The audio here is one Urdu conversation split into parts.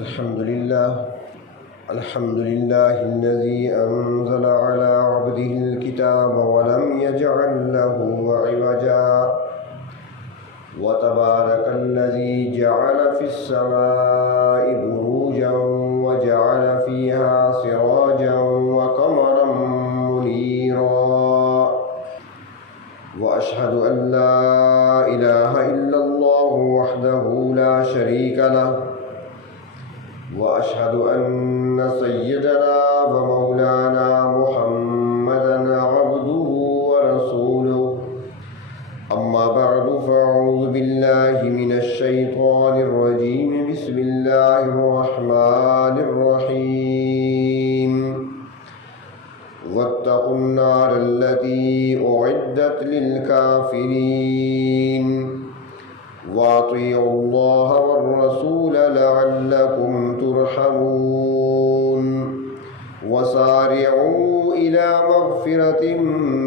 الحمد لله الذي أنزل على عبده الكتاب ولم يجعل له عوجا وتبارك الذي جعل في السماء بروجا وجعل فيها سراجا وقمرا منيرا وأشهد أن لا إله إلا الله وحده لا شريك له وأشهد أن سيدنا ومولانا محمدا عبده ورسوله أما بعد فأعوذ بالله من الشيطان الرجيم بسم الله الرحمن الرحيم واتقوا النار التي أعدت للكافرين وأطيعوا الله والرسول لعلكم ترحمون وسارعوا إلى مغفرة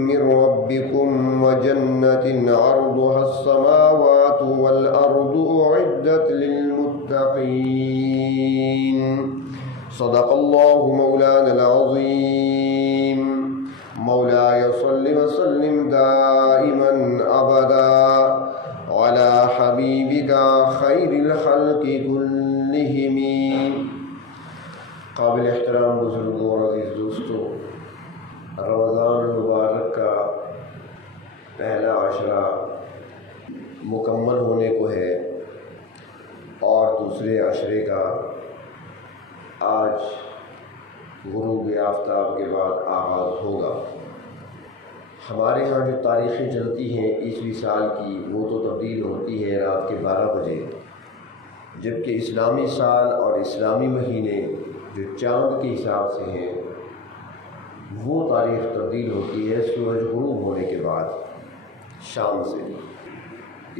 من ربكم وجنة عرضها السماوات والأرض أعدت للمتقين صدق الله مولانا العظيم مولاي صل وسلم دائما أبدا على حبیبک خیر الخلق کلہم۔ قابل احترام بزرگوں اور عزیز دوستوں، رمضان المبارک کا پہلا عشرہ مکمل ہونے کو ہے اور دوسرے عشرے کا آج غروب آفتاب کے بعد آغاز ہوگا۔ ہمارے ہاں جو تاریخیں چلتی ہیں عیسوی سال کی، وہ تو تبدیل ہوتی ہے رات کے 12 بجے، جبکہ اسلامی سال اور اسلامی مہینے جو چاند کے حساب سے ہیں وہ تاریخ تبدیل ہوتی ہے سورج غروب ہونے کے بعد شام سے۔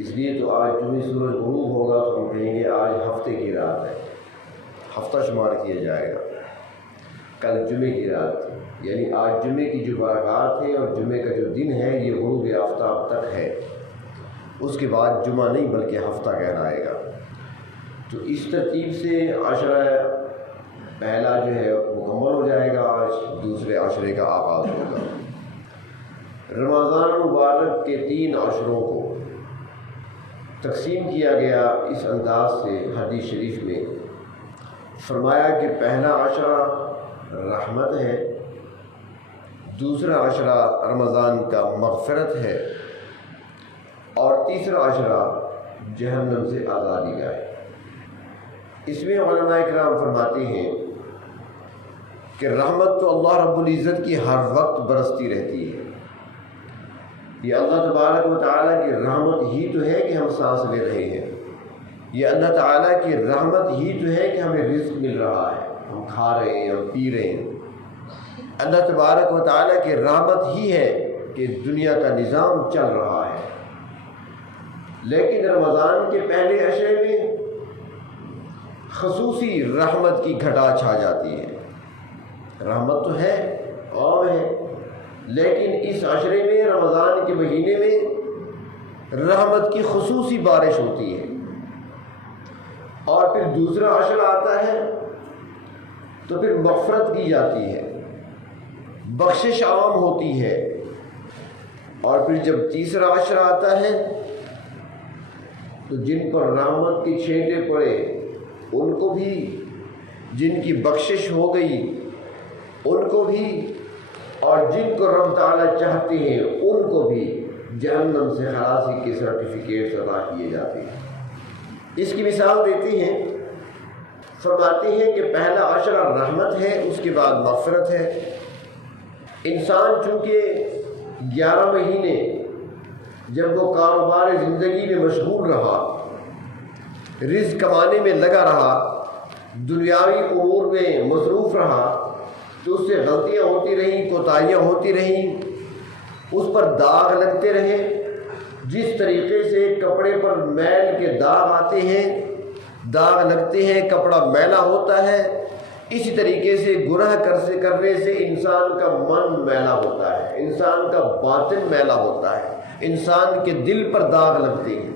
اس لیے تو آج جمعہ سورج غروب ہوگا تو ہم کہیں گے آج ہفتے کی رات ہے، ہفتہ شمار کیا جائے گا۔ کل جمعے کی رات تھی، یعنی آج جمعے کی جو برکات ہے اور جمعے کا جو دن ہے یہ غروب آفتاب تک ہے، اس کے بعد جمعہ نہیں بلکہ ہفتہ کہلائے گا۔ تو اس ترتیب سے عشرہ پہلا جو ہے مکمل ہو جائے گا، آج دوسرے عشرے کا آغاز ہوگا۔ رمضان مبارک کے 3 عشروں کو تقسیم کیا گیا اس انداز سے حدیث شریف میں، فرمایا کہ پہلا عشرہ رحمت ہے، دوسرا عشرہ رمضان کا مغفرت ہے، اور تیسرا عشرہ جہنم سے آزادی کا ہے۔ اس میں علماء کرام فرماتے ہیں کہ رحمت تو اللہ رب العزت کی ہر وقت برستی رہتی ہے، یہ اللہ تبارک و تعالیٰ کی رحمت ہی تو ہے کہ ہم سانس لے رہے ہیں، یہ اللہ تعالیٰ کی رحمت ہی تو ہے کہ ہمیں رزق مل رہا ہے، ہم کھا رہے ہیں، ہم پی رہے ہیں۔ اللہ تبارک و تعالیٰ کی رحمت ہی ہے کہ دنیا کا نظام چل رہا ہے۔ لیکن رمضان کے پہلے عشرے میں خصوصی رحمت کی گھٹا چھا جاتی ہے۔ رحمت تو ہے، عام ہے، لیکن اس عشرے میں رمضان کے مہینے میں رحمت کی خصوصی بارش ہوتی ہے۔ اور پھر دوسرا عشرہ آتا ہے تو پھر مغفرت کی جاتی ہے، بخشش عام ہوتی ہے، اور پھر جب تیسرا عشرہ آتا ہے تو جن پر رحمت کے چھینٹے پڑے ان کو بھی، جن کی بخشش ہو گئی ان کو بھی، اور جن کو رب تعالیٰ چاہتے ہیں ان کو بھی جہنم سے خلاصی کے سرٹیفکیٹ عطا کیے جاتے ہیں۔ اس کی مثال دیتے ہیں، فرماتے ہیں کہ پہلا عشرہ رحمت ہے، اس کے بعد مغفرت ہے۔ انسان چونکہ 11 مہینے جب وہ کاروبار زندگی میں مشغول رہا، رزق کمانے میں لگا رہا، دنیاوی امور میں مصروف رہا، تو اس سے غلطیاں ہوتی رہیں، کوتاہیاں ہوتی رہیں، اس پر داغ لگتے رہے۔ جس طریقے سے کپڑے پر میل کے داغ آتے ہیں، داغ لگتے ہیں، کپڑا میلا ہوتا ہے، اسی طریقے سے گناہ کرنے سے انسان کا من میلا ہوتا ہے، انسان کا باطن میلا ہوتا ہے، انسان کے دل پر داغ لگتے ہیں۔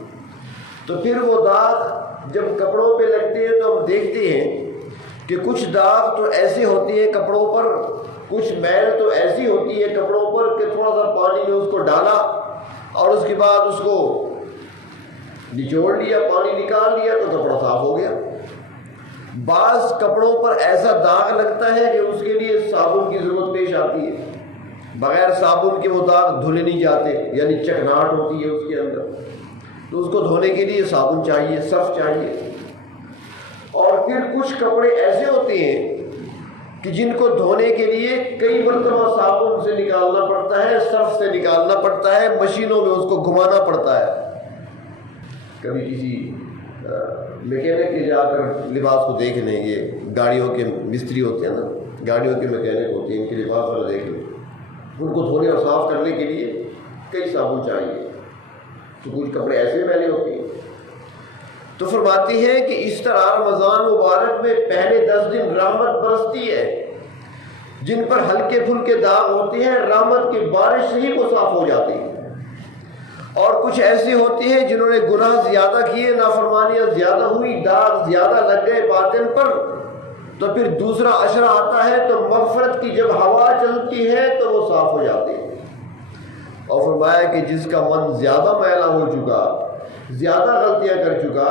تو پھر وہ داغ جب کپڑوں پہ لگتے ہیں تو ہم دیکھتے ہیں کہ کچھ داغ تو ایسے ہوتے ہیں کپڑوں پر، کچھ میل تو ایسی ہوتی ہے کپڑوں پر کہ تھوڑا سا پانی میں اس کو ڈالا اور اس کے بعد اس کو نچوڑ لیا، پانی نکال لیا تو کپڑا صاف ہو گیا۔ بعض کپڑوں پر ایسا داغ لگتا ہے کہ اس کے لیے صابن کی ضرورت پیش آتی ہے، بغیر صابن کے وہ داغ دھلے نہیں جاتے، یعنی چکناہٹ ہوتی ہے اس کے اندر، تو اس کو دھونے کے لیے صابن چاہیے، صرف چاہیے۔ اور پھر کچھ کپڑے ایسے ہوتے ہیں کہ جن کو دھونے کے لیے کئی مرتبہ صابن سے نکالنا پڑتا ہے، صرف سے نکالنا پڑتا ہے، مشینوں میں اس کو گھمانا پڑتا ہے۔ کبھی کسی میکینک کے جا کر لباس کو دیکھ لیں، یہ گاڑیوں کے مستری ہوتے ہیں نا، گاڑیوں کے میکینک ہوتے ہیں، ان کے لباس والا دیکھ لیں، ان کو دھونے اور صاف کرنے کے لیے کئی صابن چاہیے، تو کچھ کپڑے ایسے میلے ہوتے ہیں۔ تو فرماتی ہیں کہ اس طرح رمضان مبارک میں پہلے 10 دن رحمت برستی ہے، جن پر ہلکے پھلکے داغ ہوتے ہیں رحمت کی بارش سے ہی وہ صاف ہو جاتے ہیں، اور کچھ ایسی ہوتی ہیں جنہوں نے گناہ زیادہ کیے، نافرمانیاں زیادہ ہوئی، داغ زیادہ لگ گئے باطن پر، تو پھر دوسرا عشرہ آتا ہے تو مغفرت کی جب ہوا چلتی ہے تو وہ صاف ہو جاتے ہیں۔ اور فرمایا کہ جس کا من زیادہ میلا ہو چکا، زیادہ غلطیاں کر چکا،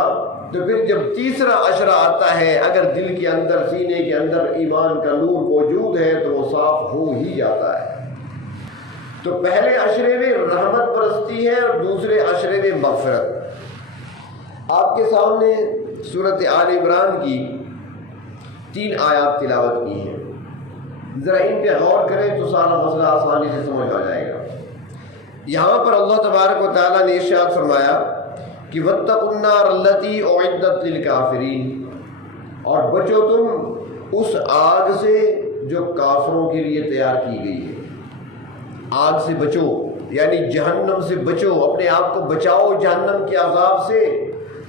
تو پھر جب تیسرا عشرہ آتا ہے اگر دل کے اندر، سینے کے اندر ایمان کا نور موجود ہے تو وہ صاف ہو ہی جاتا ہے۔ تو پہلے عشرے میں رحمت برستی ہے اور دوسرے عشرے میں مغفرت۔ آپ کے سامنے سورۃ آل عمران کی 3 آیات تلاوت کی ہیں، ذرا ان پہ غور کریں تو سارا مسئلہ آسانی سے سمجھ آ جائے گا۔ یہاں پر اللہ تبارک و تعالیٰ نے ارشاد فرمایا کہ وَاتَّقُوا النَّارَ الَّتِي أُعِدَّتْ لِلْكَافِرِينَ، اور بچو تم اس آگ سے جو کافروں کے لیے تیار کی گئی ہے۔ آگ سے بچو یعنی جہنم سے بچو، اپنے آپ کو بچاؤ جہنم کے عذاب سے،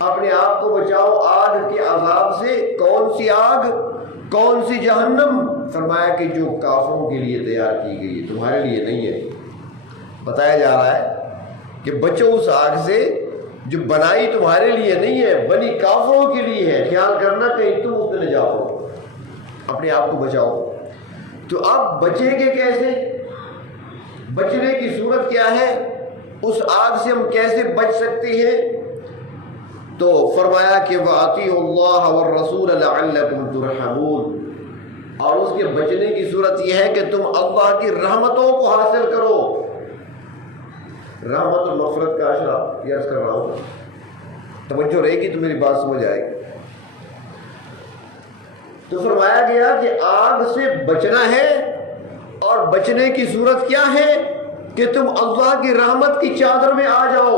اپنے آپ کو بچاؤ آگ کے عذاب سے۔ کون سی آگ، کون سی جہنم؟ فرمایا کہ جو کافروں کے لیے تیار کی گئی ہے، تمہارے لیے نہیں ہے۔ بتایا جا رہا ہے کہ بچو اس آگ سے جو بنائی تمہارے لیے نہیں ہے، بنی کافروں کے لیے ہے۔ خیال کرنا کہیں تم اس میں نہ جاؤ، اپنے آپ کو بچاؤ۔ تو آپ بچیں گے کیسے؟ بچنے کی صورت کیا ہے؟ اس آگ سے ہم کیسے بچ سکتے ہیں؟ تو فرمایا کہ وَأَطِيعُوا اللَّهَ وَالرَّسُولَ لَعَلَّكُمْ تُرْحَمُونَ، اور اس کے بچنے کی صورت یہ ہے کہ تم اللہ کی رحمتوں کو حاصل کرو۔ رحمت اور مغفرت کا عشرہ یہ عرض کر رہا ہوں، توجہ رہے گی تو میری بات سمجھ آئے گی۔ تو فرمایا گیا کہ آگ سے بچنا ہے، اور بچنے کی صورت کیا ہے کہ تم اللہ کی رحمت کی چادر میں آ جاؤ۔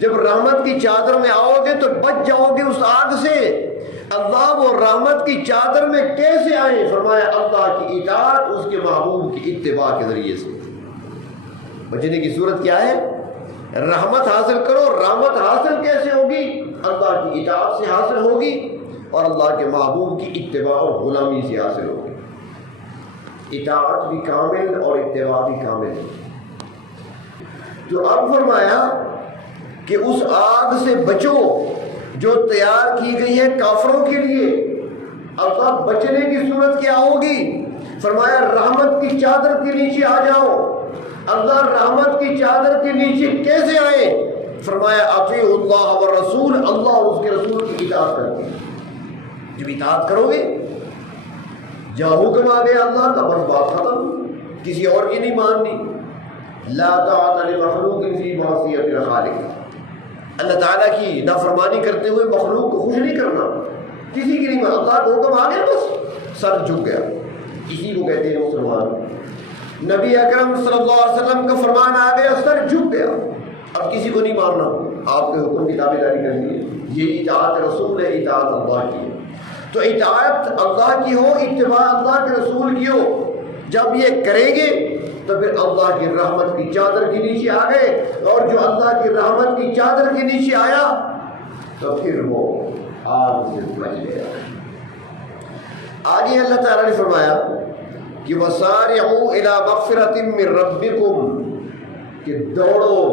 جب رحمت کی چادر میں آؤ گے تو بچ جاؤ گے اس آگ سے۔ اللہ وہ رحمت کی چادر میں کیسے آئے؟ فرمایا اللہ کی اطاعت، اس کے محبوب کی اتباع کے ذریعے سے۔ بچنے کی صورت کیا ہے؟ رحمت حاصل کرو۔ رحمت حاصل کیسے ہوگی؟ اللہ کی اطاعت سے حاصل ہوگی، اور اللہ کے محبوب کی اتباع اور غلامی سے حاصل ہوگی۔ اطاعت بھی کامل اور اتباع بھی کامل۔ تو اب فرمایا کہ اس آگ سے بچو جو تیار کی گئی ہے کافروں کے لیے۔ اب بچنے کی صورت کیا ہوگی؟ فرمایا رحمت کی چادر کے نیچے آ جاؤ۔ اللہ رحمت کی چادر کے نیچے کیسے آئے؟ فرمایا اطیعوا اللہ والرسول، اللہ اور اس کے رسول کی اطاعت کرتے ہیں۔ جب اطاعت کرو گے، جہاں حکم آ گیا اللہ کا، بس بات ختم، کسی اور کی نہیں ماننی۔ لا طاعت لمخلوق فی معصیۃ الخالق، اللہ تعالیٰ کی نافرمانی کرتے ہوئے مخلوق کو خوش نہیں کرنا، کسی کی نہیں ماننا۔ اللہ کا حکم آ گیا بس سر جھک گیا، اسی کو کہتے ہیں مسلمان۔ نبی اکرم صلی اللہ علیہ وسلم کا فرمان آ گیا، سر جھک گیا، اب کسی کو نہیں ماننا، آپ کے حکم کی تابع داری کرنی ہے۔ یہ اطاعت رسول ہے، اطاعت اللہ کی ہے۔ تو اطاعت اللہ کی ہو، اتباع اللہ کے رسول کی ہو۔ جب یہ کریں گے تو پھر اللہ کی رحمت کی چادر کے نیچے آ گئے، اور جو اللہ کی رحمت کی چادر کے نیچے آیا تو پھر وہ آگ سے بچ گیا۔ آگے اللہ تعالیٰ نے فرمایا کہ وَسَارِعُوا إِلَىٰ مَغْفِرَةٍ مِّن رَبِّكُمْ، کہ دوڑو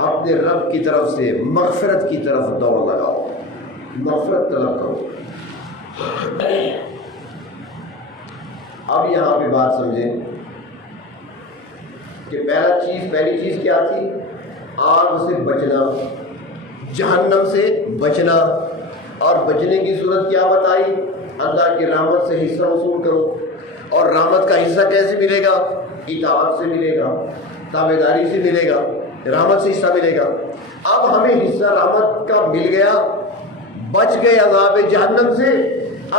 اپنے رب کی طرف سے، مغفرت کی طرف دوڑ لگاؤ، مغفرت طلب کرو۔ اب یہاں پہ بات سمجھیں کہ پہلی چیز کیا تھی؟ آگ سے بچنا، جہنم سے بچنا، اور بچنے کی صورت کیا بتائی؟ اللہ کی رحمت سے حصہ وصول کرو، اور رحمت کا حصہ کیسے ملے گا؟ اطاعت سے ملے گا، تابعداری سے ملے گا، رحمت سے حصہ ملے گا۔ اب ہمیں حصہ رحمت کا مل گیا، بچ گئے عذاب جہنم سے،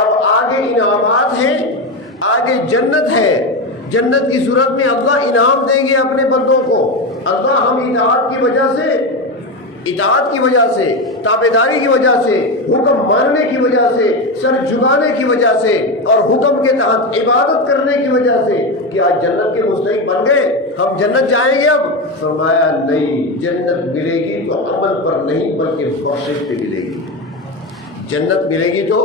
اب آگے انعامات ہیں، آگے جنت ہے۔ جنت کی صورت میں اللہ انعام دیں گے اپنے بندوں کو۔ اللہ ہم اطاعت کی وجہ سے، تابعداری کی وجہ سے، حکم ماننے کی وجہ سے، سر جھکانے کی وجہ سے، اور حکم کے تحت عبادت کرنے کی وجہ سے کیا جنت کے مستحق بن گئے؟ ہم جنت جائیں گے اب؟ فرمایا نہیں، جنت ملے گی تو عمل پر نہیں بلکہ بخشش پہ ملے گی۔ جنت ملے گی تو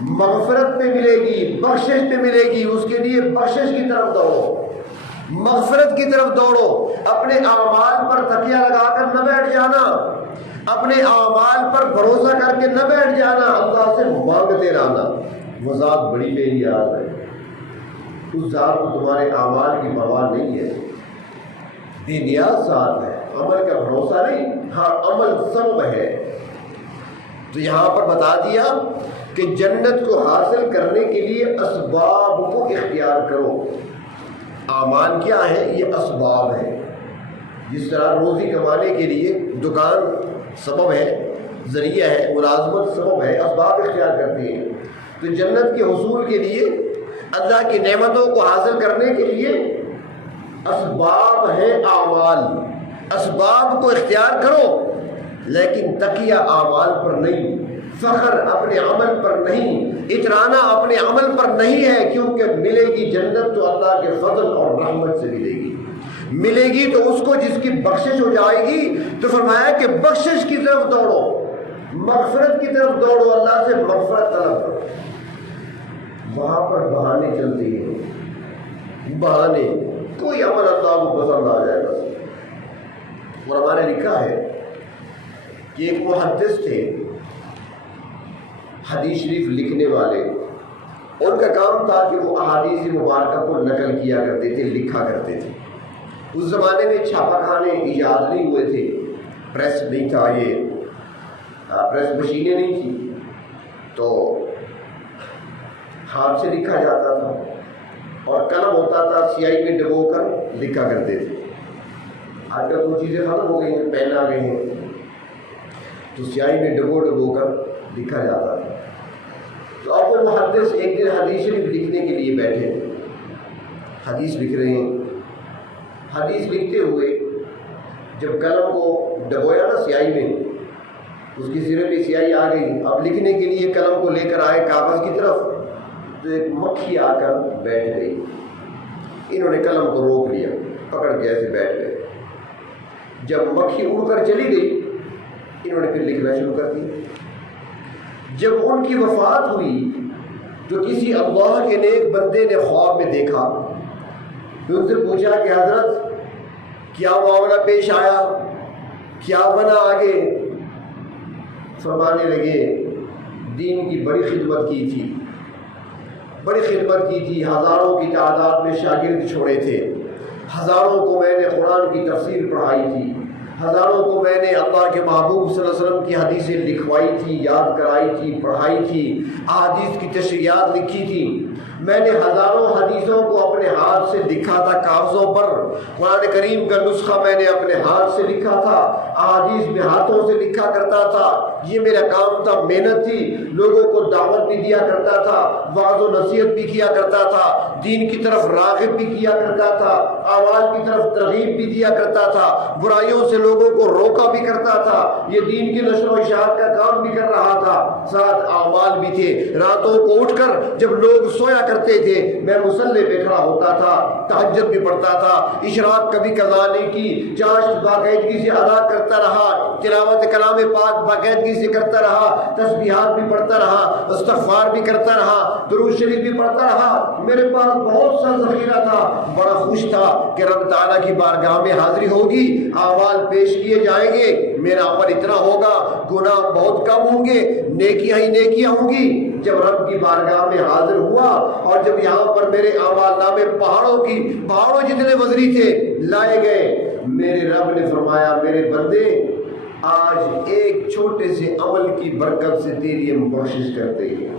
مغفرت پہ ملے گی، بخشش پہ ملے گی۔ اس کے لیے بخشش کی طرف دوڑو، مغفرت کی طرف دوڑو۔ اپنے اعمال پر تکیہ لگا کر نہ بیٹھ جانا، اپنے اعمال پر بھروسہ کر کے نہ بیٹھ جانا، اللہ سے مانگتے رہنا۔ وہ ذات بڑی بے نیاز ہے، اس ذات کو تمہارے اعمال کی پرواہ نہیں ہے، بے نیاز ذات ہے، عمل کا بھروسہ نہیں، ہاں عمل سبب ہے۔ تو یہاں پر بتا دیا کہ جنت کو حاصل کرنے کے لیے اسباب کو اختیار کرو۔ اعمال کیا ہے؟ یہ اسباب ہے۔ جس طرح روزی کمانے کے لیے دکان سبب ہے، ذریعہ ہے، ملازمت سبب ہے، اسباب اختیار کرتی ہیں۔ تو جنت کے حصول کے لیے، اللہ کی نعمتوں کو حاصل کرنے کے لیے اسباب ہے اعمال۔ اسباب کو اختیار کرو، لیکن تکیہ اعمال پر نہیں، فخر اپنے عمل پر نہیں، اترانا اپنے عمل پر نہیں ہے، کیونکہ ملے گی جنت تو اللہ کے فضل اور رحمت سے ملے گی۔ ملے گی تو اس کو جس کی بخشش ہو جائے گی۔ تو فرمایا کہ بخشش کی طرف دوڑو، مغفرت کی طرف دوڑو، اللہ سے مغفرت طلب کرو۔ وہاں پر بہانے چلتے ہیں، بہانے، کوئی عمل اللہ کو پسند آ جائے گا۔ اور ہمارے لکھا ہے کہ ایک محدث تھے، حدیث شریف لکھنے والے، ان کا کام تھا کہ وہ احادیث مبارکہ کو نقل کیا کرتے تھے، لکھا کرتے تھے۔ اس زمانے میں چھاپا خانے ایجاد نہیں ہوئے تھے، پریس نہیں تھا، یہ پریس مشینیں نہیں تھی، تو ہاتھ سے لکھا جاتا تھا، اور قلم ہوتا تھا، سیاہی میں ڈبو کر لکھا کرتے تھے۔ آج کل وہ چیزیں ختم ہو گئی ہیں، پین آ گئے ہیں، تو سیاہی میں ڈبو کر لکھا جاتا تھا۔ تو اب وہ محدث ایک دن حدیث شریف لکھنے کے لیے بیٹھے، حدیث لکھ رہے ہیں۔ حدیث لکھتے ہوئے جب قلم کو ڈبویا نا سیاہی میں، اس کی سرے پہ سیاہی آ گئی، اب لکھنے کے لیے قلم کو لے کر آئے کاغذ کی طرف، تو ایک مکھی آ کر بیٹھ گئی۔ انہوں نے قلم کو روک لیا، پکڑ کے ایسے بیٹھ گئے۔ جب مکھی اڑ کر چلی گئی، انہوں نے پھر لکھنا شروع کر دیا۔ جب ان کی وفات ہوئی تو کسی اللہ کے نیک بندے نے خواب میں دیکھا، پھر ان سے پوچھا کہ حضرت کیا معاملہ پیش آیا، کیا بنا آگے؟ فرمانے لگے دین کی بڑی خدمت کی تھی، بڑی خدمت کی تھی، ہزاروں کی تعداد میں شاگرد چھوڑے تھے، ہزاروں کو میں نے قرآن کی تفسیر پڑھائی تھی، ہزاروں کو میں نے اللہ کے محبوب صلی اللہ علیہ وسلم کی حدیثیں لکھوائی تھی، یاد کرائی تھی، پڑھائی تھی، احادیث کی تشریحات لکھی تھی۔ میں نے ہزاروں حدیثوں کو اپنے ہاتھ سے لکھا تھا کاغذوں پر، قرآن کریم کا نسخہ میں نے اپنے ہاتھ سے لکھا تھا، احادیث میں ہاتھوں سے لکھا کرتا تھا۔ یہ میرا کام تھا، محنت تھی، لوگوں کو دعوت بھی دیا کرتا تھا، وعظ و نصیحت بھی کیا کرتا تھا، دین کی طرف راغب بھی کیا کرتا تھا، اعمال کی طرف ترغیب بھی دیا کرتا تھا، برائیوں سے لوگوں کو روکا بھی کرتا تھا، یہ دین کی نشر و اشاعت کا کام بھی کر رہا تھا، ساتھ اعمال بھی تھے۔ راتوں کو اٹھ کر جب لوگ سویا کرتے تھے میں مصلی پہ کھڑا ہوتا تھا، تہجد بھی پڑھتا تھا، اشراق کبھی قضا نہیں کی، چاشت باقاعدگی سے ادا کرتا رہا، تلاوت کلام پاک باقاعدگی سے کرتا رہا، تسبیحات بھی پڑھتا رہا، استغفار بھی کرتا رہا، درود شریف بھی پڑھتا رہا۔ میرے پاس بہت سا ذخیرہ تھا، بڑا خوش تھا کہ رب تعالیٰ کی بارگاہ میں حاضری ہوگی، اعمال پیش کیے جائیں گے، میرا عمل اتنا ہوگا، گناہ بہت کم ہوں گے، نیکیاں ہی نیکیاں ہوں گی۔ جب رب کی بارگاہ میں حاضر ہوا اور جب یہاں پر میرے اعمال نامے پہاڑوں جتنے وزنی تھے لائے گئے، میرے رب نے فرمایا میرے بندے آج ایک چھوٹے سے عمل کی برکت سے تیری ہم بخشش کرتے ہیں۔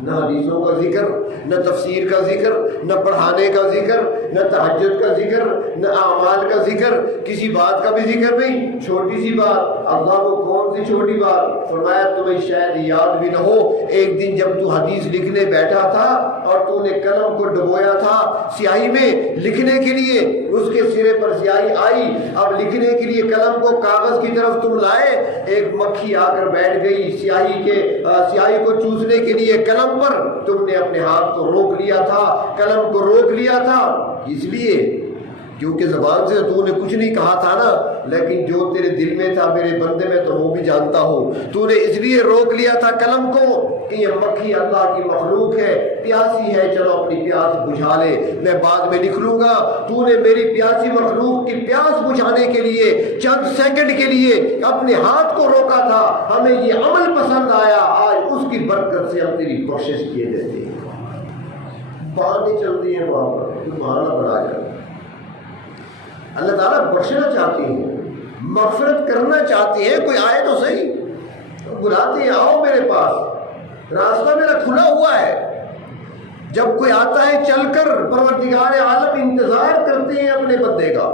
نہ حدیثوں کا ذکر، نہ تفسیر کا ذکر، نہ پڑھانے کا ذکر، نہ تہجد کا ذکر، نہ اعمال کا ذکر، کسی بات کا بھی ذکر نہیں۔ چھوٹی سی بات، اللہ کو کون سی چھوٹی بات؟ فرمایا تمہیں شاید یاد بھی نہ ہو، ایک دن جب تو حدیث لکھنے بیٹھا تھا اور تو نے قلم کو ڈبویا تھا سیاہی میں لکھنے کے لیے، اس کے سرے پر سیاہی آئی، اب لکھنے کے لیے قلم کو کاغذ کی طرف تم لائے، ایک مکھی آ کر بیٹھ گئی سیاہی کو چوسنے کے لیے قلم پر، تم نے اپنے ہاتھ کو روک لیا تھا، قلم کو روک لیا تھا، اس لیے کیونکہ زبان سے تو نے کچھ نہیں کہا تھا نا، لیکن جو تیرے دل میں تھا میرے بندے میں تو وہ بھی جانتا ہوں، تو نے اس لیے روک لیا تھا قلم کو کہ یہ مکھی اللہ کی مخلوق ہے، پیاسی ہے، چلو اپنی پیاس بجھا لے، میں بعد میں نکلوں گا۔ تو نے میری پیاسی مخلوق کی پیاس بجھانے کے لیے چند سیکنڈ کے لیے اپنے ہاتھ کو روکا تھا، ہمیں یہ عمل پسند آیا، آج اس کی برکت سے ہم تیری بخشش کیے دیتے ہیں۔ باتیں چلتی ہیں وہاں پر، تو بہانا بنا جاتا۔ اللہ تعالیٰ بخشنا چاہتے ہیں، مغفرت کرنا چاہتے ہیں، کوئی آئے تو صحیح، بلاتے ہیں آؤ میرے پاس، راستہ میرا کھلا ہوا ہے۔ جب کوئی آتا ہے چل کر، پروردگار عالم انتظار کرتے ہیں اپنے بندے کا،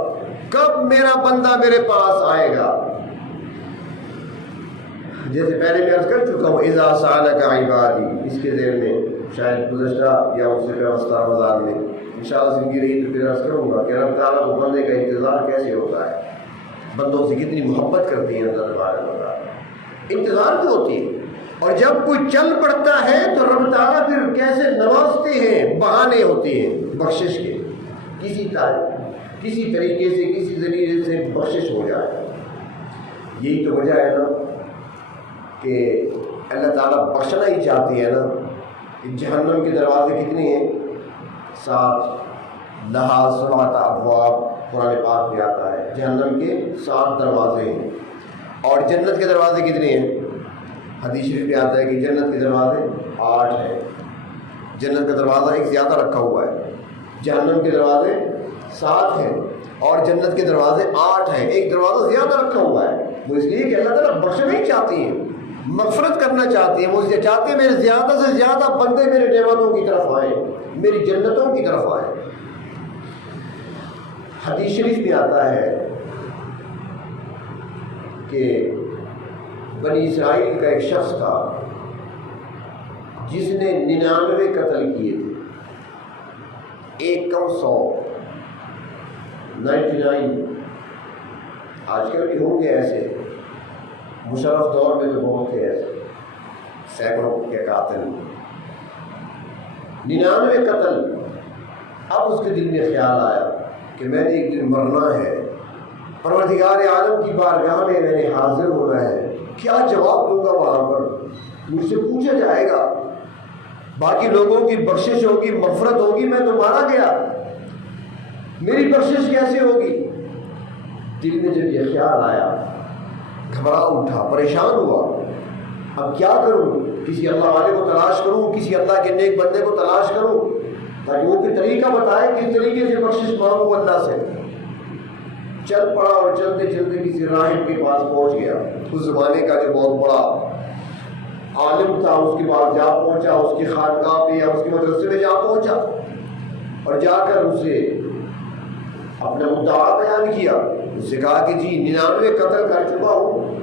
کب میرا بندہ میرے پاس آئے گا۔ جیسے پہلے میں عرض کر چکا ہوں، اذا سالک عبادی، اس کے ذہن میں شاید گزشتہ یا اس سے پیوستہ رمضان میں انشاءاللہ زندگی رہی تو پھر عرض کروں گا کہ رب تعالیٰ کو بندے کا انتظار کیسے ہوتا ہے، بندوں سے کتنی محبت کرتی ہیں اللہ تبارک و تعالیٰ، انتظار بھی ہوتی ہے، اور جب کوئی چل پڑتا ہے تو رب تعالیٰ پھر کیسے نوازتے ہیں، بہانے ہوتے ہیں بخشش کے، کسی طریقے سے کسی ذریعے سے بخشش ہو جائے۔ یہی تو وجہ ہے نا کہ اللہ تعالیٰ بخشنا ہی چاہتی ہے نا۔ جہنم کے دروازے کتنے ہیں؟ 7، لہا 7 ابواب، قرآن پاک میں آتا ہے، جہنم کے 7 دروازے ہیں، اور جنت کے دروازے کتنے ہیں؟ حدیث شریف میں آتا ہے کہ جنت کے دروازے 8 ہیں، جنت کا دروازہ ایک زیادہ رکھا ہوا ہے، جہنم کے دروازے 7 ہیں اور جنت کے دروازے 8 ہیں، ایک دروازہ زیادہ رکھا ہوا ہے۔ وہ اس لیے کہ اللہ تعالیٰ بخشنا ہی چاہتی ہیں، مغفرت کرنا چاہتی ہیں، وہ اسے چاہتے ہیں میرے زیادہ سے زیادہ بندے میرے نعمتوں کی طرف آئیں، میری جنتوں کی طرف آئیں۔ حدیث شریف میں آتا ہے کہ بنی اسرائیل کا ایک شخص تھا جس نے 99 قتل کیے تھے، ایک کم 100، 99۔ آج کل بھی ہوں گے ایسے، مشرف دور میں تو بہت تھے ایسے، سینکڑوں کے قاتل، 99 قتل۔ اب اس کے دل میں خیال آیا کہ میں نے ایک دن مرنا ہے، پروردگار عالم کی بارگاہ میں نے حاضر ہونا ہے، کیا جواب دوں گا وہاں پر؟ مجھ سے پوچھا جائے گا، باقی لوگوں کی بخشش ہوگی، مغفرت ہوگی، میں تو مارا گیا، میری بخشش کیسے ہوگی؟ دل میں جب یہ خیال آیا، گھبرا اٹھا، پریشان ہوا، اب کیا کروں؟ کسی اللہ والے کو تلاش کروں، کسی اللہ کے نیک بندے کو تلاش کروں تاکہ وہ کوئی طریقہ بتائے کس طریقے سے بخشش مانگوں اللہ سے۔ چل پڑا اور چلتے چلتے کسی راہب کے پاس پہنچ گیا، اس زمانے کا جو بہت بڑا عالم تھا، اس کے پاس جا پہنچا، اس کی خانقاہ پہ یا اس کے مدرسے میں جا پہنچا اور جا کر اسے اپنا مدعا بیان کیا۔ اس سے کہا کہ جی 99 قتل کر چکا ہوں،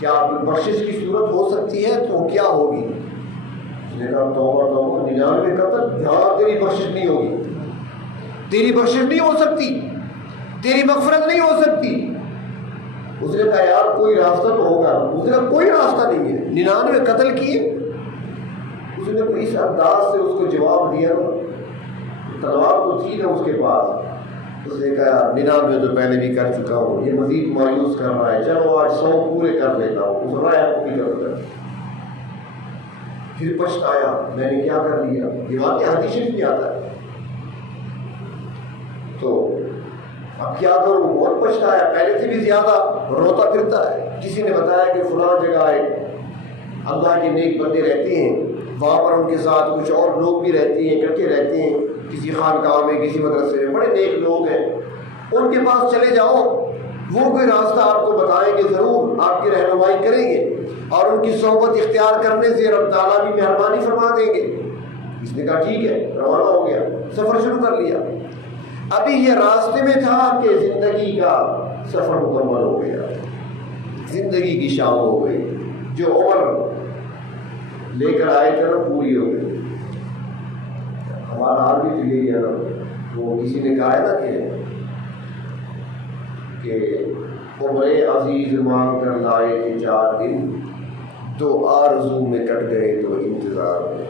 کیا بخشش کی صورت ہو سکتی ہے تو کیا ہوگی؟ اس نے کہا توبہ توبہ، 99 قتل، یہاں تیری بخشش نہیں ہوگی، تیری بخشش نہیں ہو سکتی، تیری مغفرت نہیں ہو سکتی۔ اس نے کہا یار کوئی راستہ تو ہوگا۔ اس نے کہا کوئی راستہ نہیں ہے، 99 قتل کیے۔ اس نے کوئی اس انداز سے اس کو جواب دیا، تلوار تو تھی نا اس کے پاس، اس نے کہا 99 تو پہلے بھی کر چکا ہوں، یہ مزید مایوس کر رہا ہے، چلو آج 100 پورے کر لیتا ہوں۔ اس رائے کو بھی کر، پھر پچھتایا میں نے کیا کر لیا۔ یہ واقعہ حدیث شریف میں آتا ہے، تو اب کیا کروں؟ بہت پچھتایا، پہلے سے بھی زیادہ روتا پھرتا ہے۔ کسی نے بتایا کہ فلاں جگہ ایک اللہ کے نیک بندے رہتے ہیں وہاں پر، ان کے ساتھ کچھ اور لوگ بھی رہتے ہیں، اکٹھے رہتے ہیں کسی خانقاہ میں، کسی مدرسے میں، بڑے نیک لوگ ہیں، ان کے پاس چلے جاؤ، وہ کوئی راستہ آپ کو بتائیں گے، ضرور آپ کی رہنمائی کریں گے، اور ان کی صحبت اختیار کرنے سے رب تعالیٰ بھی مہربانی فرما دیں گے۔ اس نے کہا ٹھیک ہے، روانہ ہو گیا، سفر شروع کر لیا۔ ابھی یہ راستے میں تھا کہ زندگی کا سفر مکمل ہو گیا، زندگی کی شام ہو گئی، جو عمر لے کر آئے تھے نا پوری ہو گئی۔ ہمارا حال بھی تو یہی ہے نا، وہ کسی نے کہا ہے نا کہ عمر عزیز مانگ کر لائے تھے 4 دن، تو آرزو میں کٹ گئے تو انتظار میں۔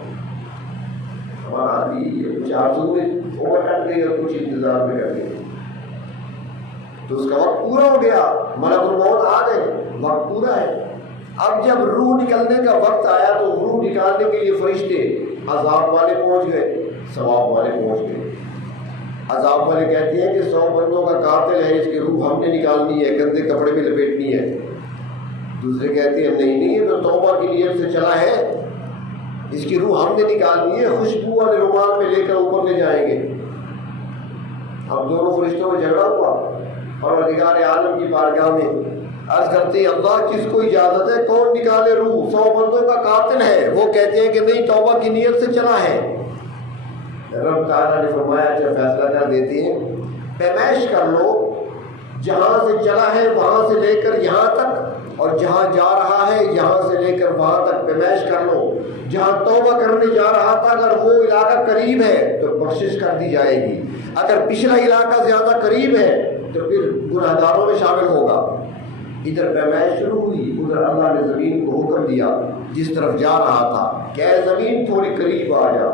ہمارا حال بھی یہی ہے، کچھ آرزو میں عمر کٹ گئی اور کچھ انتظار میں کٹ گئی، تو اس کا وقت پورا ہو گیا، ملک الموت آ گئے، وقت پورا ہے۔ اب جب روح نکلنے کا وقت آیا تو روح نکالنے کے لیے فرشتے عذاب والے پہنچ گئے، ثواب والے پہنچ گئے۔ عذاب والے کہتے ہیں کہ 100 بندوں کا قاتل ہے، اس کی روح ہم نے نکالنی ہے، گندے کپڑے میں لپیٹنی ہے۔ دوسرے کہتے ہیں نہیں نہیں، یہ تو توبہ کی نیت سے چلا ہے، اس کی روح ہم نے نکالنی ہے، خوشبو والے رومال میں لے کر اوپر لے جائیں گے۔ اب دونوں فرشتوں میں جھگڑا ہوا، اور پروردگار عالم کی بارگاہ میں عرض کرتے ہیں اللہ کس کو اجازت ہے، کون نکالے روح؟ 100 بندوں کا قاتل ہے، وہ کہتے ہیں کہ نہیں توبہ کی نیت سے چلا ہے۔ رب تعالیٰ نے فرمایا اچھا فیصلہ کر دیتے ہیں، پیمائش کر لو، جہاں سے چلا ہے وہاں سے لے کر یہاں تک، اور جہاں جا رہا ہے یہاں سے لے کر وہاں تک پیمائش کر لو۔ جہاں توبہ کرنے جا رہا تھا اگر وہ علاقہ قریب ہے تو بخشش کر دی جائے گی، اگر پچھلا علاقہ زیادہ قریب ہے تو پھر گناہ گاروں میں شامل ہوگا۔ ادھر پیمائش شروع ہوئی، ادھر اللہ نے زمین کو حکم دیا جس طرف جا رہا تھا کہ اے زمین تھوڑی قریب آ جا،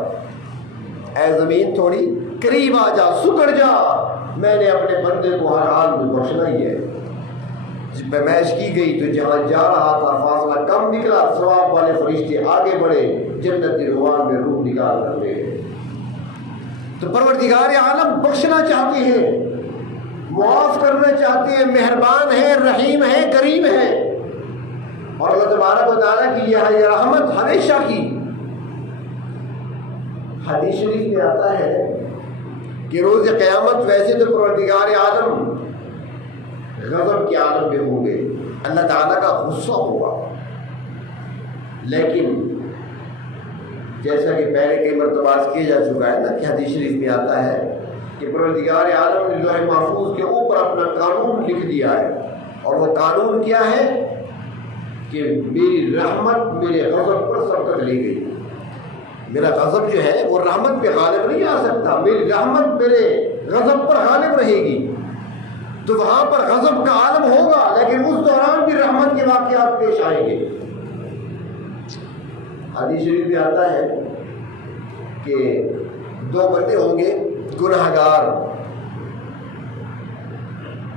اے زمین تھوڑی قریب آ جا، سکڑ جا، میں نے اپنے بندے کو ہر حال میں بخشنا ہی ہے۔ جب پیمائش کی گئی تو جہاں جا رہا تھا فاصلہ کم نکلا، ثواب والے فرشتے آگے بڑھے، جنت رضوان میں روح نکال کر لے گئے۔ تو پروردگار عالم بخشنا چاہتے ہیں، معاف کرنا چاہتے ہیں، مہربان ہے، رحیم ہے، کریم ہے، اور اللہ تبارک و تعالیٰ کی یہ رحمت ہمیشہ کی۔ حدیث شریف میں آتا ہے کہ روز قیامت ویسے تو پروردگار عالم غضب کے عالم میں ہوں گے، اللہ تعالیٰ کا غصہ ہوگا، لیکن جیسا کہ پہلے کئی مرتبہ کیا جا چکا ہے نا کہ حدیث شریف میں آتا ہے کہ پروردگار عالم نے لوح محفوظ کے اوپر اپنا قانون لکھ دیا ہے، اور وہ قانون کیا ہے کہ میری رحمت میرے غضب پر سبقت لے گئی۔ میرا غضب جو ہے وہ رحمت پہ غالب نہیں آ سکتا، میری رحمت میرے غضب پر غالب رہے گی، تو وہاں پر غضب کا عالم ہوگا، لیکن اس دوران بھی رحمت کے واقعات پیش آئیں گے۔ حدیث شریف میں آتا ہے کہ 2 بندے ہوں گے گناہ گار،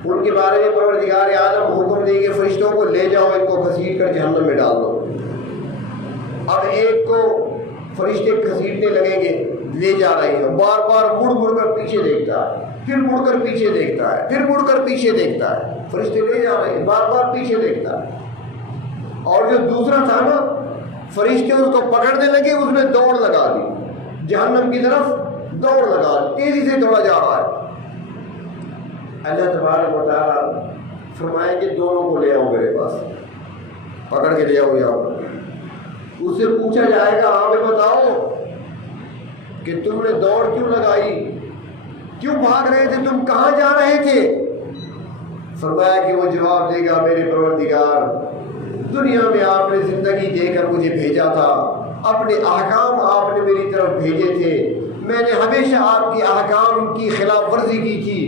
ان کے بارے میں پروردگار عالم حکم دیں گے فرشتوں کو لے جاؤ، ان کو گھسیٹ کر جہنم میں ڈال دو۔ اب ایک کو فرشتے گھسیٹنے لگیں گے، لے جا رہے ہیں، بار بار مڑ مڑ کر پیچھے دیکھتا ہے، پھر مڑ کر پیچھے دیکھتا ہے، پھر مڑ کر پیچھے دیکھتا ہے، فرشتے لے جا رہے ہیں، بار بار پیچھے دیکھتا ہے۔ اور جو دوسرا تھا نا، فرشتے اس کو پکڑنے لگے، اس نے دوڑ لگا دی، جہنم کی طرف دوڑ لگا دی، تیزی سے دوڑا جا رہا ہے۔ اللہ تبارک و تعالیٰ فرمائے کہ دونوں کو لے آؤ میرے پاس، پکڑ کے لے آؤ یہاں۔ اس سے پوچھا جائے گا ہمیں بتاؤ کہ تم نے دوڑ کیوں لگائی، کیوں بھاگ رہے تھے، تم کہاں جا رہے تھے؟ فرمایا کہ وہ جواب دے گا میرے پروردگار، دنیا میں آپ نے زندگی دے کر مجھے بھیجا تھا، اپنے احکام آپ نے میری طرف بھیجے تھے، میں نے ہمیشہ آپ کے احکام کی خلاف ورزی کی تھی،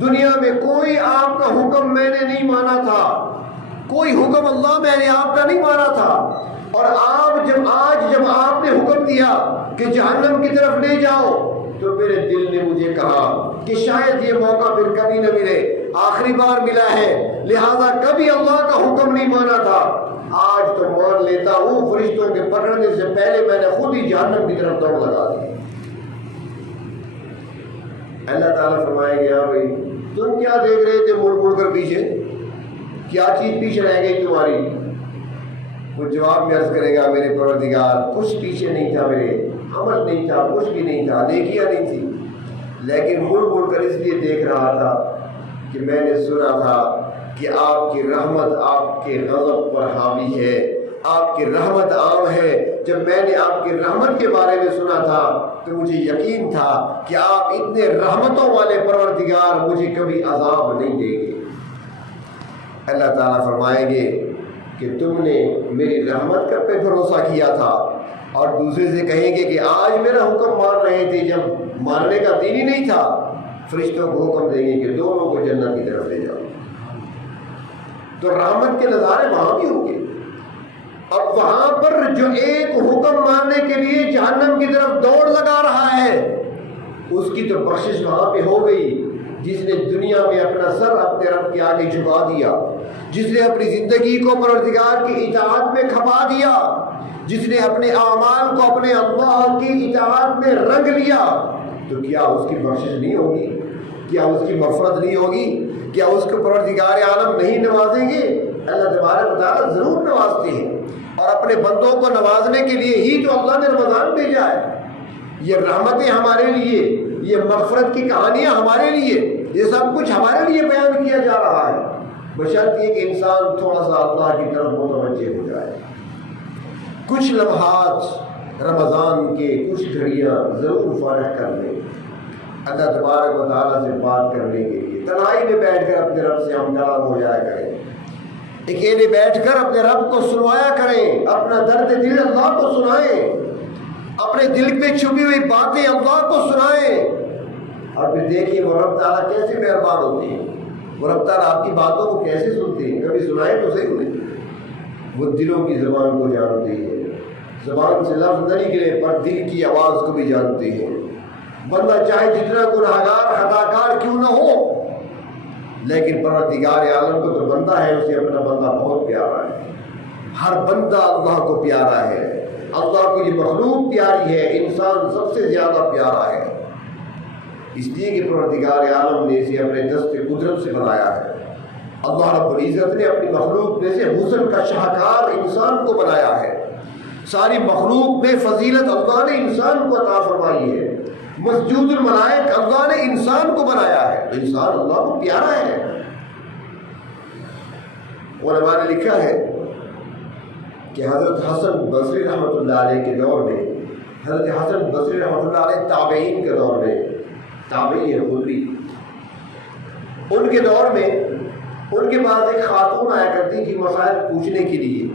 دنیا میں کوئی آپ کا حکم میں نے نہیں مانا تھا، کوئی حکم اللہ میں نے آپ کا نہیں مانا تھا، اور آج جب آپ نے حکم دیا کہ جہنم کی طرف لے جاؤ تو میرے دل نے مجھے کہا کہ شاید یہ موقع پھر کبھی نہ ملے، آخری بار ملا ہے، لہذا کبھی اللہ کا حکم نہیں مانا تھا، آج تو مان لیتا ہوں، فرشتوں کے پکڑنے سے پہلے میں نے خود ہی جہنم کی طرف دوڑ لگا دی۔ اللہ تعالیٰ فرمائے گا بھائی تم کیا دیکھ رہے تھے مڑ مڑ کر پیچھے، کیا چیز پیچھے رہ گئی تمہاری؟ وہ جواب میں عرض کرے گا میرے پروردگار کچھ پیچھے نہیں تھا، میرے عمل نہیں تھا، کچھ بھی نہیں تھا، نیکیاں نہیں تھی، لیکن مڑ مڑ کر اس لیے دیکھ رہا تھا کہ میں نے سنا تھا کہ آپ کی رحمت آپ کے غضب پر حاوی ہے، آپ کی رحمت عام ہے۔ جب میں نے آپ کی رحمت کے بارے میں سنا تھا تو مجھے یقین تھا کہ آپ اتنے رحمتوں والے پروردگار مجھے کبھی عذاب نہیں دیں گے۔ اللہ تعالیٰ فرمائیں گے کہ تم نے میری رحمت کا پہ بھروسہ کیا تھا، اور دوسرے سے کہیں گے کہ آج میرا حکم مان رہے تھے جب ماننے کا دین ہی نہیں تھا، فرشتوں کو حکم دیں گے کہ دونوں کو جنت کی طرف لے جاؤ۔ تو رحمت کے نظارے وہاں بھی ہوں گے۔ اب وہاں پر جو ایک حکم ماننے کے لیے جہنم کی طرف دوڑ لگا رہا ہے اس کی تو بخشش وہاں پہ ہو گئی، جس نے دنیا میں اپنا سر اپنے رب کے آگے جھکا دیا، جس نے اپنی زندگی کو پروردگار کی اطاعت میں کھپا دیا، جس نے اپنے اعمال کو اپنے اللہ کی اطاعت میں رنگ لیا، تو کیا اس کی بخشش نہیں ہوگی؟ کیا اس کی مغفرت نہیں ہوگی؟ کیا اس کو پروردگار عالم نہیں نوازیں گے؟ اللہ تبارک و تعالیٰ ضرور نوازتے ہیں، اور اپنے بندوں کو نوازنے کے لیے ہی تو اللہ نے رمضان بھیجا ہے۔ یہ رحمتیں ہمارے لیے، یہ مغفرت کی کہانیاں ہمارے لیے، یہ سب کچھ ہمارے لیے بیان کیا جا رہا ہے، بشرطیہ کہ انسان تھوڑا سا اللہ کی طرف متوجہ ہو جائے۔ کچھ لمحات رمضان کے، کچھ گھڑیاں ضرور فارغ کر لیں اللہ تبارک و تعالیٰ سے بات کرنے کے لیے۔ تنہائی میں بیٹھ کر اپنے رب سے ہم کلام ہو جایا کریں، اکیلے بیٹھ کر اپنے رب کو سنوایا کریں، اپنا درد دل اللہ کو سنائیں، اپنے دل میں چھپی ہوئی باتیں اللہ کو سنائیں، اور پھر دیکھیے وہ رب تعالیٰ کیسے مہربان ہوتے ہیں، وہ رب تعالیٰ آپ کی باتوں کو کیسے سنتے ہیں۔ کبھی سنائے تو صحیح انہیں، وہ دلوں کی زبان کو جانتے ہیں، زبان سے لفظ نہ نکلے پر دل کی آواز کو بھی جانتے ہیں۔ بندہ چاہے جتنا گناہگار خطاکار کیوں نہ ہو، لیکن پروردگار عالم کو تو بندہ ہے، اسے اپنا بندہ بہت پیارا ہے۔ ہر بندہ اللہ کو پیارا ہے، اللہ کو یہ مخلوق پیاری ہے، انسان سب سے زیادہ پیارا ہے، اس لیے کہ پروردگار عالم نے اسے اپنے دست قدرت سے بنایا ہے۔ اللہ رب العزت نے اپنی مخلوق میں سے حسن کا شاہکار انسان کو بنایا ہے۔ ساری مخلوق میں فضیلت اللہ نے انسان کو عطا فرمائی ہے۔ مسجود الملائک اللہ نے انسان کو بنایا ہے، انسان اللہ کو پیارا ہے۔ علماء نے لکھا ہے کہ حضرت حسن بصری رحمۃ اللہ علیہ کے دور میں، حضرت حسن بصری رحمۃ اللہ علیہ تابعین کے دور میں، تابعی ہے خدری، ان کے دور میں ان کے پاس ایک خاتون آیا کرتی تھی مسائل پوچھنے کے لیے،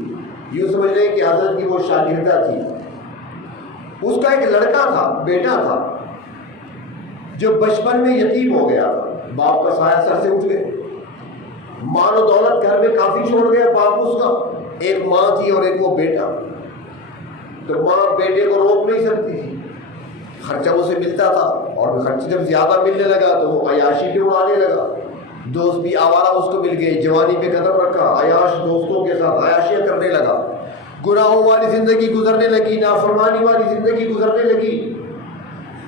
یوں سمجھ لیں کہ حضرت کی وہ شاگردہ تھی۔ اس کا ایک لڑکا تھا، بیٹا تھا، جو بچپن میں یتیم ہو گیا تھا، باپ کا سایہ سر سے اٹھ گئے، مال و دولت گھر میں کافی چھوڑ گیا باپ اس کا، ایک ماں تھی اور ایک وہ بیٹا، تو ماں بیٹے کو روک نہیں سکتی تھی، خرچہ اسے ملتا تھا، اور خرچہ جب زیادہ ملنے لگا تو وہ عیاشی بھی اڑانے لگا، دوست بھی آوارہ اس کو مل گئے، جوانی پہ قدم رکھا، عیاش دوستوں کے ساتھ عیاشیاں کرنے لگا، گناہوں والی زندگی گزرنے لگی، نافرمانی والی زندگی گزرنے لگی۔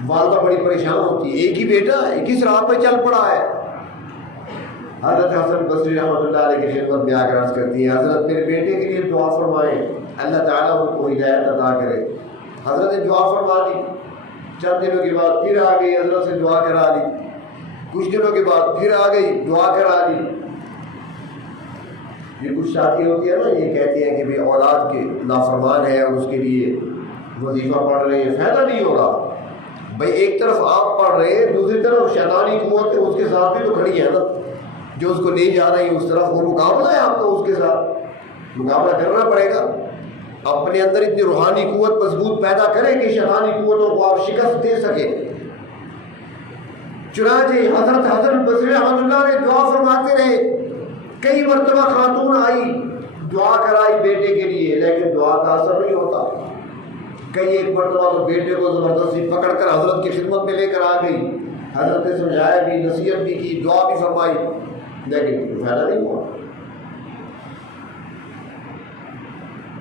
والدہ بڑی پریشان ہوتی، ایک ہی بیٹا ہے، کس راہ پہ چل پڑا ہے۔ حضرت حسن بصری رحمۃ اللہ علیہ کی خدمت میں آ کر عرض کرتی ہے، حضرت میرے بیٹے کے لیے دعا فرمائیں، اللہ تعالیٰ ان کو ہدایت عطا کرے۔ حضرت نے دعا فرما دی، چند دنوں کے بعد پھر آ گئی، حضرت سے دعا کرا دی، کچھ دنوں کے بعد پھر آ گئی، دعا کرا دی۔ یہ کچھ ساتھی ہوتی ہے نا، یہ کہتے ہیں کہ بھی اولاد کے نافرمان ہے اور اس کے لیے وظیفہ پڑھ رہے ہیں، فائدہ نہیں ہو رہا۔ بھائی ایک طرف آپ پڑھ رہے ہیں، دوسری طرف شیطانی قوت اس کے ساتھ بھی تو کھڑی ہے نا، جو اس کو لے جا رہی ہے اس طرف، وہ مقابلہ ہے آپ کو، اس کے ساتھ مقابلہ کرنا پڑے گا۔ اپنے اندر اتنی روحانی قوت مضبوط پیدا کریں کہ شیطانی قوتوں کو آپ شکست دے سکیں۔ چنانچہ حضرت حسن بصری رحمۃ اللہ نے دعا فرماتے رہے، کئی مرتبہ خاتون آئی، دعا کرائی بیٹے کے لیے، لیکن دعا کا اثر نہیں ہوتا۔ کئی ایک مرتبہ تو بیٹے کو زبردستی پکڑ کر حضرت کی خدمت میں لے کر آ گئی، حضرت نے سمجھایا بھی، نصیحت بھی کی، دعا بھی فرمائی، لیکن فائدہ نہیں ہوا۔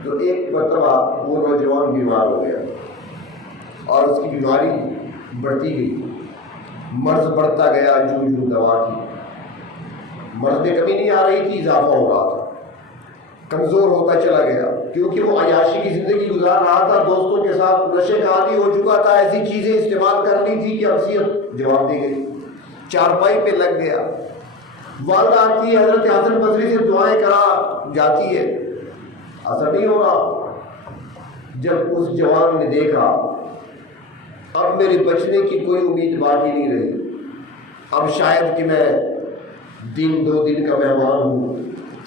تو ایک مرتبہ وہ نوجوان بیمار ہو گیا اور اس کی بیماری بڑھتی گئی، مرض بڑھتا گیا، جو دوا کی مرض میں کمی نہیں آ رہی تھی، اضافہ ہو رہا تھا۔ کمزور ہوتا چلا گیا، کیونکہ وہ عیاشی کی زندگی گزار رہا تھا، دوستوں کے ساتھ نشے کا عادی ہو چکا تھا، ایسی چیزیں استعمال کرنی تھی کہ اکثریت جواب دی گئی، چارپائی پہ لگ گیا۔ والدہ آتی ہے، حضرت حسن بصری سے دعائیں کرا جاتی ہے، اثر نہیں ہو رہا۔ جب اس جوان نے دیکھا اب میرے بچنے کی کوئی امید باقی نہیں رہی، اب شاید کہ میں دن دو دن کا مہمان ہوں،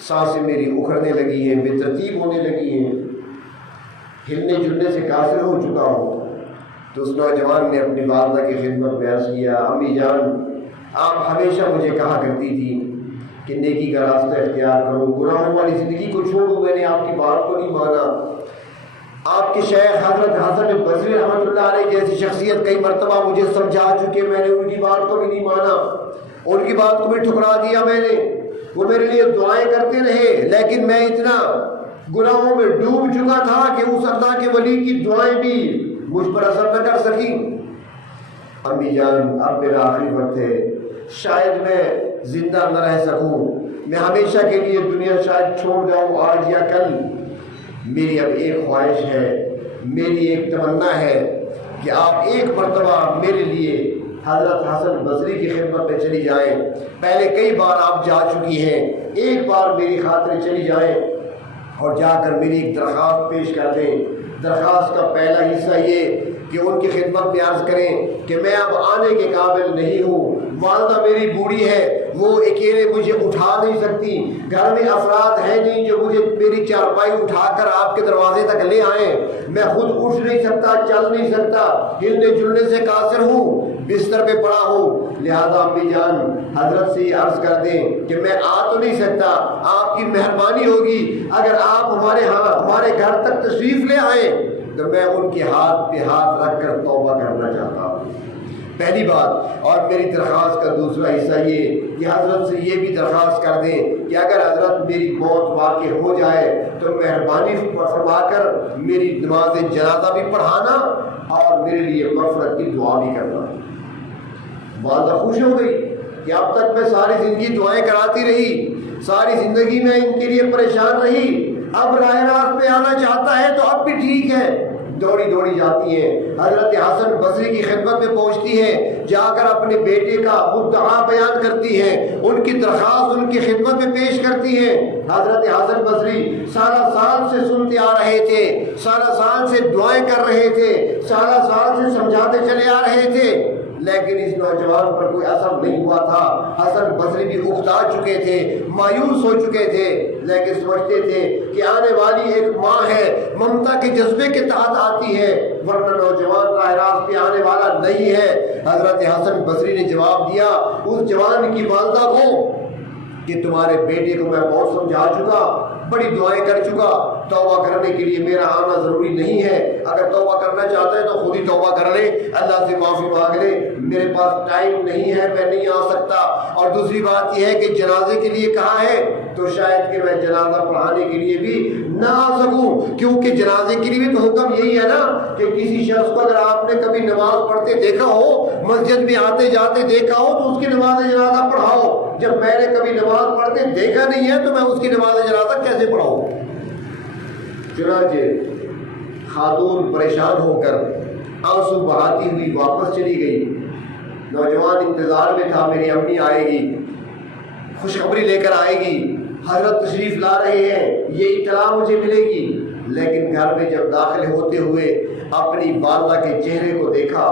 سانسیں میری اکھڑنے لگی ہیں، بے ترتیب ہونے لگی ہیں، ہلنے جلنے سے قاصر ہو چکا ہوں، تو اس نوجوان نے اپنی والدہ کی خدمت میں عرض کیا، امی جان آپ ہمیشہ مجھے کہا کرتی تھی کہ نیکی کا راستہ اختیار کرو، گناہوں والی زندگی کو چھوڑو، میں نے آپ کی بات کو نہیں مانا۔ آپ کے شیخ حضرت حسن بصری رحمۃ اللہ علیہ جیسی شخصیت کئی مرتبہ مجھے سمجھا چکے، میں نے ان کی بات کو بھی نہیں مانا، ان کی بات کو بھی ٹھکرا دیا میں نے، وہ میرے لیے دعائیں کرتے رہے، لیکن میں اتنا گناہوں میں ڈوب چکا تھا کہ اس اللہ کے ولی کی دعائیں بھی مجھ پر اثر نہ کر سکی۔ امی جان اب میرا آخری وقت ہے، شاید میں زندہ نہ رہ سکوں، میں ہمیشہ کے لیے دنیا شاید چھوڑ جاؤں آج یا کل، میری اب ایک خواہش ہے، میری ایک تمنا ہے کہ آپ ایک مرتبہ میرے لیے حضرت حسن بصری کی خدمت میں چلی جائیں، پہلے کئی بار آپ جا چکی ہیں، ایک بار میری خاطر چلی جائیں اور جا کر میری ایک درخواست پیش کر دیں۔ درخواست کا پہلا حصہ یہ کہ ان کی خدمت میں عرض کریں کہ میں اب آنے کے قابل نہیں ہوں، والدہ میری بوڑھی ہے، وہ اکیلے مجھے اٹھا نہیں سکتی، گھر میں افراد ہیں نہیں جو مجھے میری چارپائی اٹھا کر آپ کے دروازے تک لے آئیں، میں خود اٹھ نہیں سکتا، چل نہیں سکتا، ہلنے جلنے سے قاصر ہوں، بستر پہ پڑا ہوں، لہذا امی جان حضرت سے یہ عرض کر دیں کہ میں آ تو نہیں سکتا، آپ کی مہربانی ہوگی اگر آپ ہمارے گھر تک تشریف لے آئیں تو میں ان کے ہاتھ پہ ہاتھ رکھ کر توبہ کرنا چاہتا ہوں، پہلی بات۔ اور میری درخواست کا دوسرا حصہ یہ کہ حضرت سے یہ بھی درخواست کر دیں کہ اگر حضرت میری موت واقع ہو جائے تو مہربانی فرما کر میری نماز جنازہ بھی پڑھانا اور میرے لیے مغفرت کی دعا بھی کرنا۔ والدہ خوش ہو گئی کہ اب تک میں ساری زندگی دعائیں کراتی رہی، ساری زندگی میں ان کے لیے پریشان رہی، اب راہ راست پہ آنا چاہتا ہے تو اب بھی ٹھیک ہے، دوڑی دوڑی جاتی ہیں، حضرت حسن بصری کی خدمت میں پہنچتی ہیں، جا کر اپنے بیٹے کا مدعا بیان کرتی ہیں، ان کی درخواست ان کی خدمت میں پیش کرتی ہیں۔ حضرت حسن بصری سالہ سال سے سنتے آ رہے تھے، سالہ سال سے دعائیں کر رہے تھے، سالہ سال سے سمجھاتے چلے آ رہے تھے، لیکن اس نوجوان پر کوئی اثر نہیں ہوا تھا۔ حسن بصری بھی اکتا چکے تھے، مایوس ہو چکے تھے، لیکن سمجھتے تھے کہ آنے والی ایک ماں ہے، ممتا کے جذبے کے تحت آتی ہے، ورنہ نوجوان راہ راست پہ آنے والا نہیں ہے۔ حضرت حسن بصری نے جواب دیا اس جوان کی والدہ کو کہ تمہارے بیٹے کو میں بہت سمجھا چکا، بڑی دعائیں کر چکا، توبہ کرنے کے لیے میرا آنا ضروری نہیں ہے، اگر توبہ کرنا چاہتا ہے تو خود ہی توبہ کر لے، اللہ سے معافی مانگ لے، میرے پاس ٹائم نہیں ہے، میں نہیں آ سکتا۔ اور دوسری بات یہ ہے کہ جنازے کے لیے کہا ہے تو شاید کہ میں جنازہ پڑھانے کے لیے بھی نہ آ سکوں، کیونکہ جنازے کے لیے بھی تو حکم یہی ہے نا کہ کسی شخص کو اگر آپ نے کبھی نماز پڑھتے دیکھا ہو، مسجد میں آتے جاتے دیکھا ہو تو اس کی نماز جنازہ پڑھاؤ، جب میں نے کبھی نماز پڑھتے دیکھا نہیں ہے تو میں اس کی نماز جنازہ کیسے پڑھاؤں؟ چنانچہ خاتون پریشان ہو کر آنسو بہاتی ہوئی واپس چلی گئی۔ نوجوان انتظار میں تھا میری امی آئے گی، خوشخبری لے کر آئے گی، حضرت تشریف لا رہے ہیں، یہ اطلاع مجھے ملے گی، لیکن گھر میں جب داخل ہوتے ہوئے اپنی والدہ کے چہرے کو دیکھا،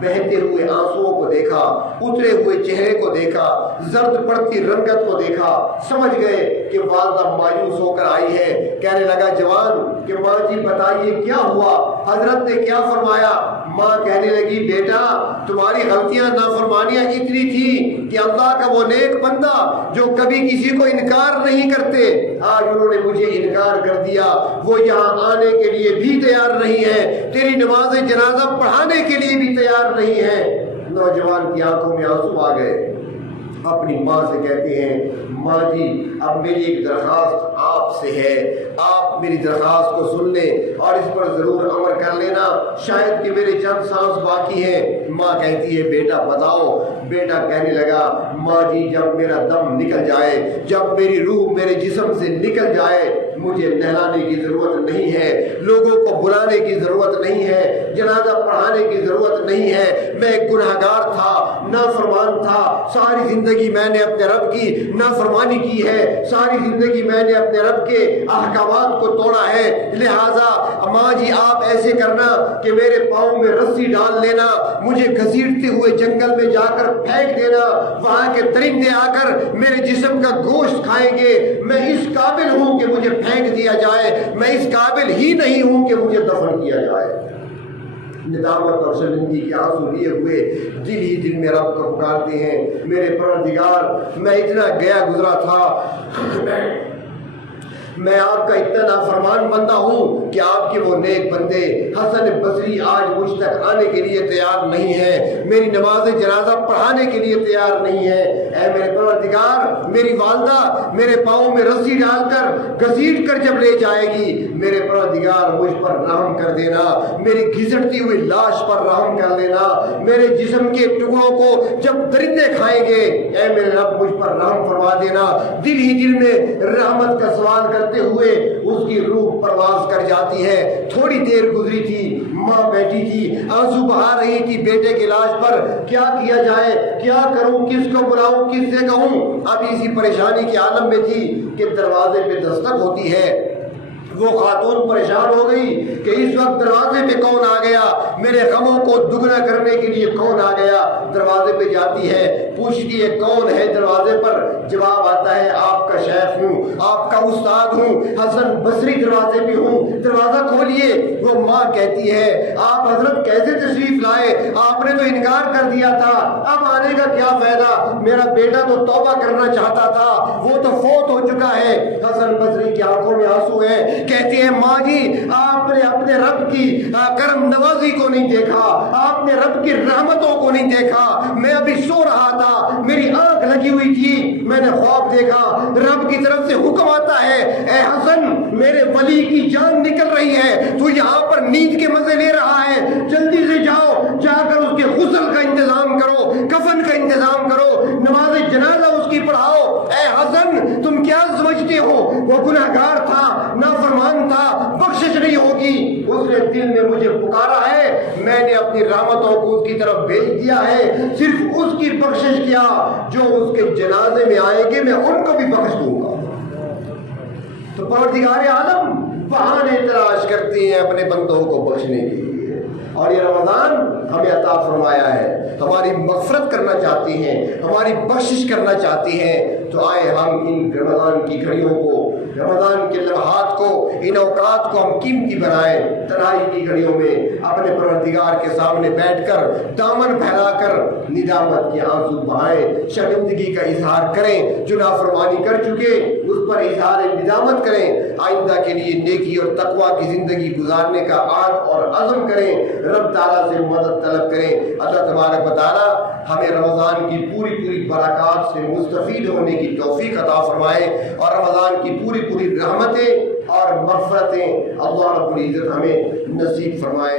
بہتے ہوئے آنسوؤں کو دیکھا، اترے ہوئے چہرے کو دیکھا، زرد پڑتی رنگت کو دیکھا، سمجھ گئے کہ والدہ مایوس ہو کر آئی ہے۔ کہنے لگا جوان کہ ماں جی بتائیے کیا ہوا، حضرت نے کیا فرمایا؟ ماں کہنے لگی بیٹا تمہاری غلطیاں نافرمانیاں اتنی تھی کہ اللہ کا وہ نیک بندہ جو کبھی کسی کو انکار نہیں کرتے، آج انہوں نے مجھے انکار کر دیا، وہ یہاں آنے کے لیے بھی تیار نہیں ہے، تیری نماز جنازہ پڑھانے کے لیے بھی تیار نہیں ہے۔ نوجوان کی آنکھوں میں آنسو آ گئے، اپنی ماں سے کہتے ہیں ماں جی اب میری ایک درخواست آپ سے ہے، آپ میری درخواست کو سن لیں اور اس پر ضرور عمل کر لینا، شاید کہ میرے چند سانس باقی ہیں۔ ماں کہتی ہے بیٹا بتاؤ۔ بیٹا کہنے لگا ماں جی جب میرا دم نکل جائے، جب میری روح میرے جسم سے نکل جائے، مجھے نہلانے کی ضرورت نہیں ہے، لوگوں کو بلانے کی ضرورت نہیں ہے، جنازہ پڑھانے کی ضرورت نہیں ہے۔ میں ایک گناہگار تھا، نافرمان تھا، ساری زندگی میں نے اپنے رب کی نافرمانی کی ہے، ساری زندگی میں نے اپنے رب کے احکامات کو توڑا ہے، لہٰذا ماں جی آپ ایسے کرنا کہ میرے پاؤں میں رسی ڈال لینا، مجھے گھسیٹتے ہوئے جنگل میں جا کر پھینک دینا، وہاں کے درندے آ کر میرے جسم کا گوشت کھائیں گے، میں اس قابل ہوں کہ مجھے پھینک دیا جائے، میں اس قابل ہی نہیں ہوں کہ مجھے دفن کیا جائے۔ ندامت اور شرمندگی کے آنسو لیے ہوئے دل ہی دل میں رب کو پکارتے ہیں، میرے پروردگار میں اتنا گیا گزرا تھا، میں آپ کا اتنا نافرمان بندہ ہوں کہ آپ کے وہ نیک بندے حسن بصری آج مجھ تک آنے کے لیے تیار نہیں ہے، میری نماز جنازہ پڑھانے کے لیے تیار نہیں ہے۔ اے میرے پروردگار، میری والدہ میرے پاؤں میں رسی ڈال کر گھسیٹ کر جب لے جائے گی، میرے پروردگار مجھ پر رحم کر دینا، میری گھسٹتی ہوئی لاش پر رحم کر دینا، میرے جسم کے ٹکڑوں کو جب درندے کھائیں گے اے میرے رب مجھ پر رحم فرما دینا۔ دل ہی دل میں رحمت کا سوال کر ہوئے اس کی روح پرواز کر جاتی ہے۔ تھوڑی دیر گزری تھی، ماں بیٹھی تھی، آنسو بہا رہی تھی بیٹے کی لاش پر، کیا کیا جائے، کیا کروں، کس کو بلاؤں، کس سے کہوں، اب اسی پریشانی کے عالم میں تھی کہ دروازے پہ دستک ہوتی ہے۔ وہ خاتون پریشان ہو گئی کہ اس وقت دروازے پہ کون آ گیا، میرے غموں کو دگنا کرنے کے لیے کون آ گیا۔ دروازے پہ جاتی ہے، پوچھتی ہے کون ہے دروازے پر، جواب آتا ہے آپ کا شیخ ہوں، آپ کا استاد ہوں، حسن بصری دروازے پہ ہوں، دروازہ کھولیے۔ وہ ماں کہتی ہے آپ حضرت کیسے تشریف لائے، آپ نے تو انکار کر دیا تھا، اب آنے کا کیا فائدہ، میرا بیٹا تو توبہ کرنا چاہتا تھا، وہ تو فوت ہو چکا ہے۔ حسن بصری کی آنکھوں میں آنسو ہے، کہتے ہیں ماں جی آپ نے اپنے رب کی کرم نوازی کو نہیں دیکھا، آپ نے رب کی رحمتوں کو نہیں دیکھا، میں ابھی سو رہا تھا، میری آنکھ لگی ہوئی تھی، میں نے خواب دیکھا، رب کی طرف سے حکم آتا ہے اے حسن میرے ولی کی جان نکل رہی ہے، تو یہاں پر نیند کے مزے لے رہا ہے، جلدی سے جاؤ، جا کر اس کے غسل کا انتظام کرو، کفن کا انتظام کرو، نماز جنازہ اس کی پڑھاؤ۔ اے حسن تم کیا سمجھتے ہو وہ گناہگار تھا، نافرمان تھا، بخشش نہیں ہوگی، اس نے دل میں مجھے پکارا ہے، میں نے اپنی رحمتوں کو اس کی طرف بھیج دیا ہے، صرف اس کی بخشش کیا، جو اس کے جنازے میں آئیں گے میں ان کو بھی بخش دوں گا۔ تو پروردگار عالم بہانے تلاش کرتے ہیں اپنے بندوں کو بخشنے کے لیے، اور یہ رمضان ہمیں عطا فرمایا ہے، ہماری مغفرت کرنا چاہتی ہیں، ہماری بخشش کرنا چاہتی ہیں، تو آئے ہم ان رمضان کی گھڑیوں کو، رمضان کے لمحات کو، ان اوقات کو ہم قیمتی بنائیں، تنہائی کی گھڑیوں میں اپنے پروردگار کے سامنے بیٹھ کر دامن پھیلا کر ندامت کے آنسو بہائیں، شرمندگی کا اظہار کریں، جو نافرمانی کر چکے اس پر اظہار ندامت کریں، آئندہ کے لیے نیکی اور تقوی کی زندگی گزارنے کا عہد اور عزم کریں، رب تعالیٰ سے مدد طلب کریں۔ اللہ تبارک و تعالیٰ ہمیں رمضان کی پوری برکات سے مستفید ہونے کی توفیق عطا فرمائے، اور رمضان کی پوری رحمتیں اور مغفرتیں اللہ رب العزت ہمیں نصیب فرمائے۔